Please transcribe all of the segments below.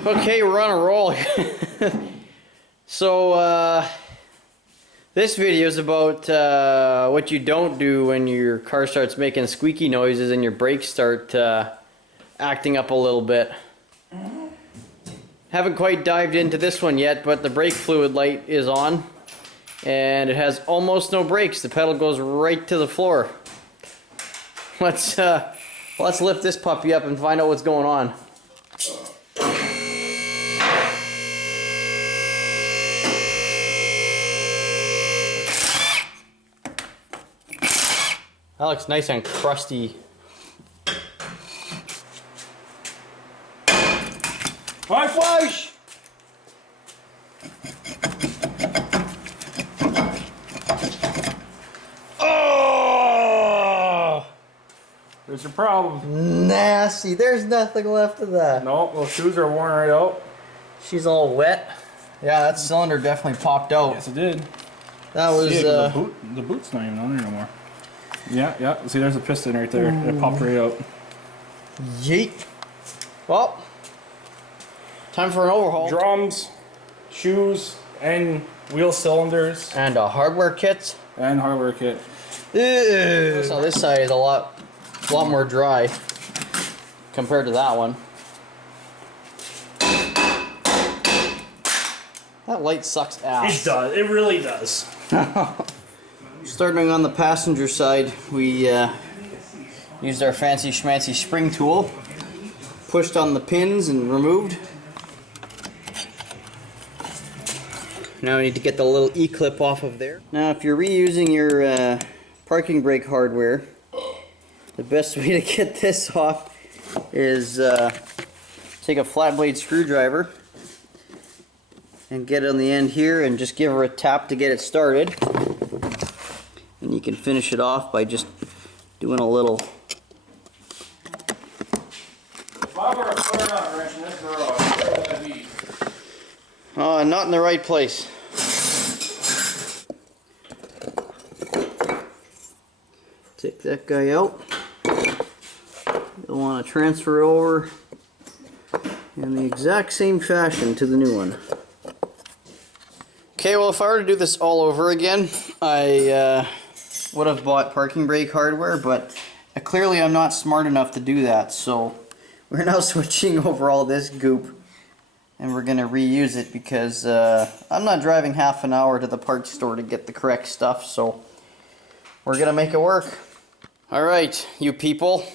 Okay, we're on a roll. So, this video is about what you don't do when your car starts making squeaky noises and your brakes start acting up a little bit. Haven't quite dived into this one yet, but the brake fluid light is on and it has almost no brakes. The pedal goes right to the floor. Let's lift this puppy up and find out what's going on. That looks nice and crusty. High flash! Oh! There's your problem. Nasty. There's nothing left of that. No, those shoes are worn right out. She's all wet. Yeah, that cylinder definitely popped out. Yes, it did. That was the boot's not even on there anymore. Yeah. See, there's a piston right there. It popped right out. Yeet. Well, time for an overhaul. Drums, shoes, and wheel cylinders. And a hardware kit. And hardware kit. Ew. So this side is a lot more dry compared to that one. That light sucks ass. It does. It really does. Starting on the passenger side, we used our fancy schmancy spring tool, pushed on the pins and removed. Now we need to get the little E-clip off of there. Now if you're reusing your parking brake hardware, the best way to get this off is take a flat blade screwdriver and get it on the end here and just give her a tap to get it started. And you can finish it off by just doing a little. If I were to put her on a wrench in this garage, where would I be? Oh, not in the right place. Take that guy out. You'll want to transfer it over in the exact same fashion to the new one. Okay, well if I were to do this all over again, I would have bought parking brake hardware, but clearly I'm not smart enough to do that, so we're now switching over all this goop and we're going to reuse it because I'm not driving half an hour to the parts store to get the correct stuff, so we're going to make it work. Alright, you people,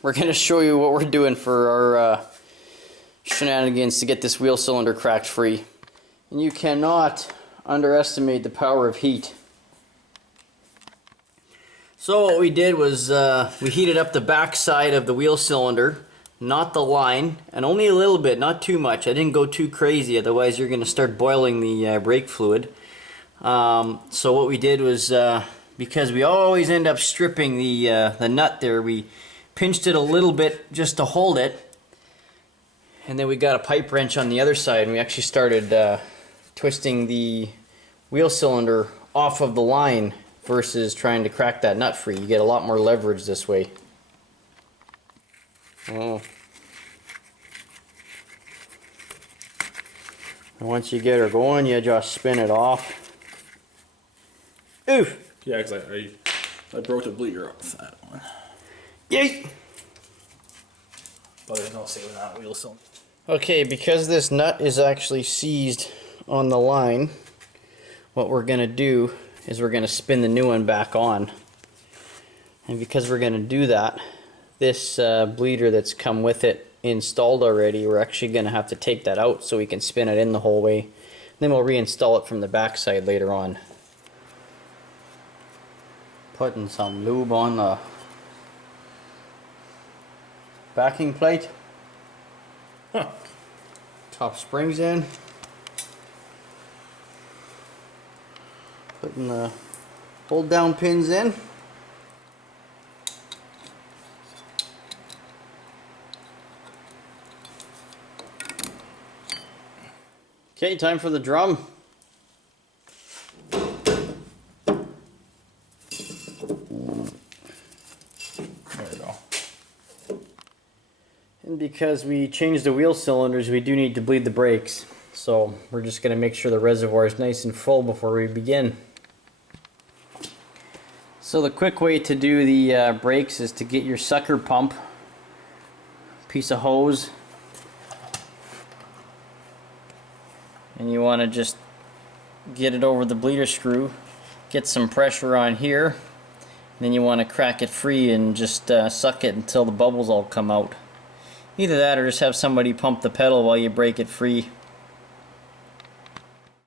we're going to show you what we're doing for our shenanigans to get this wheel cylinder cracked free. And you cannot underestimate the power of heat. So what we did was we heated up the back side of the wheel cylinder, not the line, and only a little bit, not too much. I didn't go too crazy, otherwise you're going to start boiling the brake fluid. So what we did was, because we always end up stripping the nut there, we pinched it a little bit just to hold it, and then we got a pipe wrench on the other side and we actually started twisting the wheel cylinder off of the line versus trying to crack that nut free. You get a lot more leverage this way. Oh. And once you get her going, you just spin it off. Oof! Yeah, because I broke the bleeder off that one. Yeet! But there's no saving that wheel cylinder. Okay, because this nut is actually seized on the line, what we're going to do is we're going to spin the new one back on. And because we're going to do that, this bleeder that's come with it installed already, we're actually going to have to take that out so we can spin it in the whole way. Then we'll reinstall it from the back side later on. Putting some lube on the backing plate. Huh. Top springs in. Putting the hold down pins in. Okay, time for the drum. because we changed the wheel cylinders, we do need to bleed the brakes. So we're just going to make sure the reservoir is nice and full before we begin. So the quick way to do the brakes is to get your sucker pump, piece of hose, and you want to just get it over the bleeder screw, get some pressure on here, and then you want to crack it free and just suck it until the bubbles all come out. Either that or just have somebody pump the pedal while you break it free.